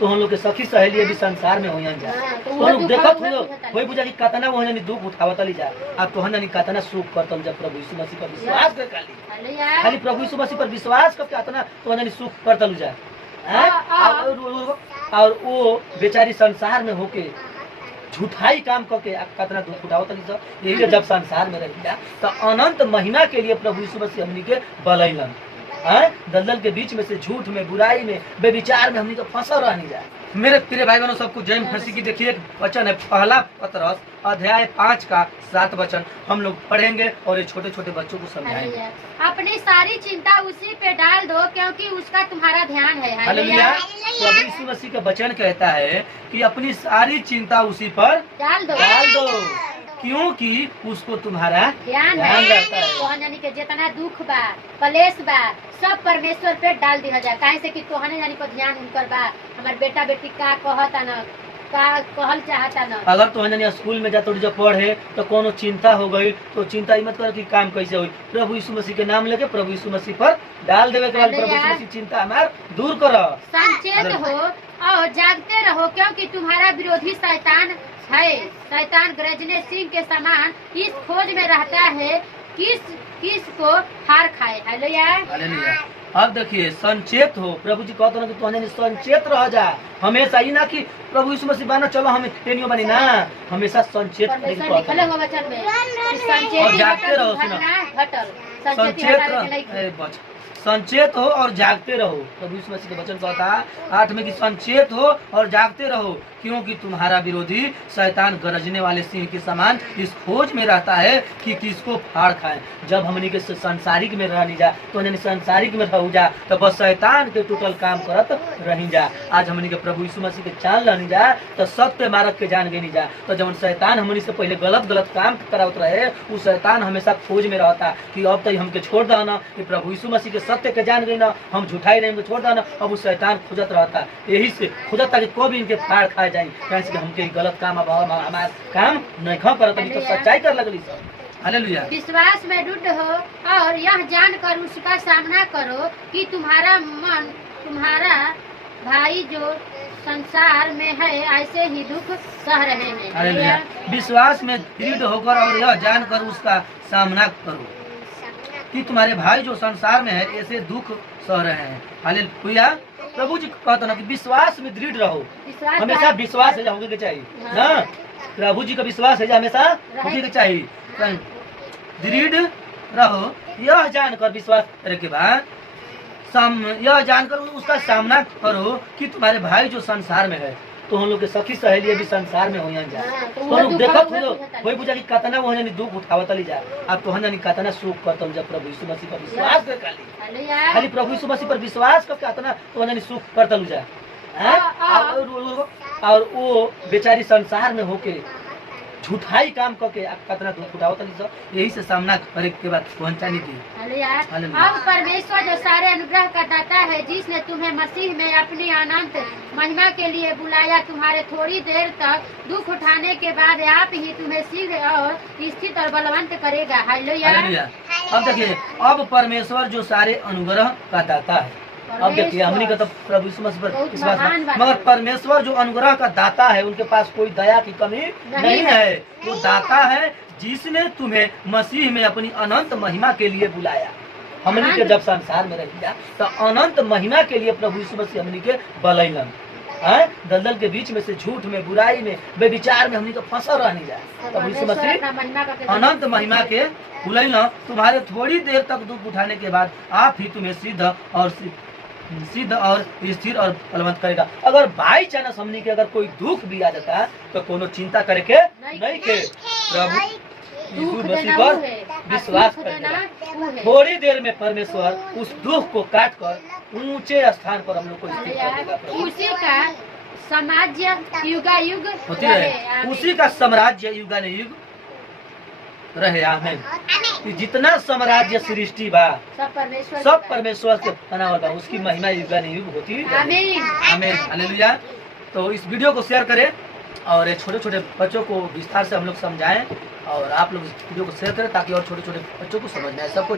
तो हम लोग के सखी सहेली भी संसार में होयन जा तो हम लोग देखत हो कोई बुझा कि कतना वो जानी दुख उठावत ली जा आ तोहन जानी कतना सुख करतम जब प्रभु यीशु मसीह पर विश्वास कर खाली प्रभु यीशु मसीह पर विश्वास कर कतना तो जानी सुख करतलु जा और वो बेचारी संसार में होके झूठाई काम करके कतना दुख उठावत ली यही जब संसार में रही तो अनंत महिमा के लिए प्रभु यीशु मसीह हमनी के बलैलन दलदल के बीच में से झूठ में बुराई में बेविचार में हमनी तो फंसा रहनी जाए। मेरे प्रिय भाई बहनों सबको जय मसीह की। देखिए वचन है पहला पतरस अध्याय 5 का 7 वचन हम लोग पढ़ेंगे और ये छोटे छोटे बच्चों को समझाएंगे। अपनी सारी चिंता उसी पे डाल दो क्योंकि उसका तुम्हारा ध्यान है। हालेलुया। प्रभु यीशु मसीह का वचन कहता है कि अपनी सारी चिंता उसी पर डाल दो क्योंकि उसको तुम्हारा ध्यान रहता है। यानी कि जितना दुख बा कलेश बा सब परमेश्वर पे डाल दिया जाए काहे से कि तोहने यानी को ध्यान उनकर बा हमार बेटा बेटी का कहता न का कहल चाहता न। अगर तो जानी स्कूल में जाते जब पढ़े तो कोनो चिंता हो गई तो चिंता ही मत कर कि काम कैसे हुई प्रभु यीशु मसीह के नाम लेके प्रभु यीशु मसीह पर डाल देवे के बाद प्रभु यीशु मसीह चिंता हमार दूर करो। संचेत हो और जागते रहो क्योंकि तुम्हारा विरोधी शैतान है। शैतान गरजने सिंह के समान इस खोज में रहता है किस को हार खाए। हालेलुया। अब देखिए संचेत हो प्रभु जी कहते हैं कि तुहने संचेत रह जा हमेशा ही ना कि प्रभु यीशु मसीह बना चलो हमें तेनियो बनी ना हमेशा संचेत और जागते रहो। संचेत हो और जागते रहो प्रभु यीशु मसीह के वचन कहता है 8 में कि संचेत हो और जागते रहो क्योंकि तुम्हारा विरोधी शैतान गरजने वाले सिंह के समान इस खोज में रहता है कि किसको फाड़ खाए। जब हमनी के संसारिक में रहनी जा तो संसारिक में रह जा तो बस शैतान के टोटल काम करत रही जा। आज हमनी के प्रभु यीशु मसीह के जान रहनी जा तो सत्य मार्ग के जान गई जा तो जब शैतान हमनी से पहले गलत काम करावत रहे वो शैतान हमेशा खोज में रहता कि अब तो हमके छोड़ दो ना कि प्रभु यीशु मसीह के सत्य के जान गई ना हम झूठाई नहीं छोड़ दो ना। अब वो शैतान खोजत रहता यही से खोजत कि को भी इनके फाड़ खाए जाए कैसे कि हमके गलत काम हमारा काम नहीं खा करत तो सच्चाई कर लगली सब। हालेलुया। विश्वास में दृढ़ हो और यह जानकर उसका सामना करो कि तुम्हारा भाई जो संसार में है ऐसे ही दुख सह रहे हैं। हालेलुया। विश्वास में दृढ़ होकर और यह जानकर उसका सामना करो कि तुम्हारे भाई जो संसार में है ऐसे दुख सह रहे हैं। हालेलुया। प्रभु जी कहते ना कि विश्वास में दृढ़ रहो हमेशा विश्वास है होने के चाहिए ना। प्रभु जी का विश्वास है हमेशा होने के चाहिए। दृढ़ रहो यह जानकर विश्वास करने के बाद यह जानकर उसका सामना करो कि तुम्हारे भाई जो संसार में है तो हम लोग के सखी सहेली भी संसार में होयन जा तो हम लोग देखत हो कोई बुझा कि कतना वो जानी दुख उठावत ली जा आ तोहन जानी कतना सुख करतम जब प्रभु यीशु मसीह पर विश्वास कर खाली प्रभु यीशु मसीह पर विश्वास कर कतना तो जानी सुख करतलु जा और वो बेचारी संसार में होके झूठाई काम करके कतना दुख उठावत ली यही से सामना करे के बाद पहुंचानी दी। अब परमेश्वर जो सारे अनुग्रह का दाता है जिसने तुम्हें मसीह में अपनी अनंत महिमा के लिए बुलाया तुम्हारे थोड़ी देर तक दुख उठाने के बाद आप ही तुम्हें शीघ्र और स्थित और बलवंत करेगा। हालेलुया। अब देखिए अब परमेश्वर जो सारे अनुग्रह का दाता है अब देखिए हमनी का तो प्रभु यीशु मसीह पर विश्वास मगर परमेश्वर जो अनुग्रह का दाता है उनके पास कोई दया की कमी नहीं है। वो दाता है जिसने तुम्हें मसीह में अपनी अनंत महिमा के लिए बुलाया। हमनी के जब संसार में रही तो अनंत महिमा के लिए प्रभु यीशु मसीह हमनी के बलैलन दलदल के बीच में से झूठ में बुराई में बेविचार में हमनी तो फंसा रहनी जाए। प्रभु यीशु मसीह अनंत महिमा के बुलैलन तुम्हारे थोड़ी देर तक दुख उठाने के बाद आप ही तुम्हें सिद्ध और स्थिर और बलवंत करेगा। अगर बाई चांस हमनी के अगर कोई दुख भी आ जाता तो कोनो चिंता करे के नहीं के प्रभु यीशु मसीह पर विश्वास करेगा। थोड़ी देर में परमेश्वर उस दुख को काट कर ऊंचे स्थान पर हम लोग को स्थिर कर देगा। उसी का साम्राज्य युगायुग होती है उसी का साम्राज्य युगानुयुग रहे। आमीन। जितना साम्राज्य सृष्टि बा सब परमेश्वर के बनावल बा उसकी महिमा युगानुयुग होती है। आमीन। आमीन। हालेलुया। तो इस वीडियो को शेयर करें और छोटे छोटे बच्चों को विस्तार से हम लोग समझाएं और आप लोग इस वीडियो को शेयर करें ताकि और छोटे छोटे बच्चों को समझ में आए। सबको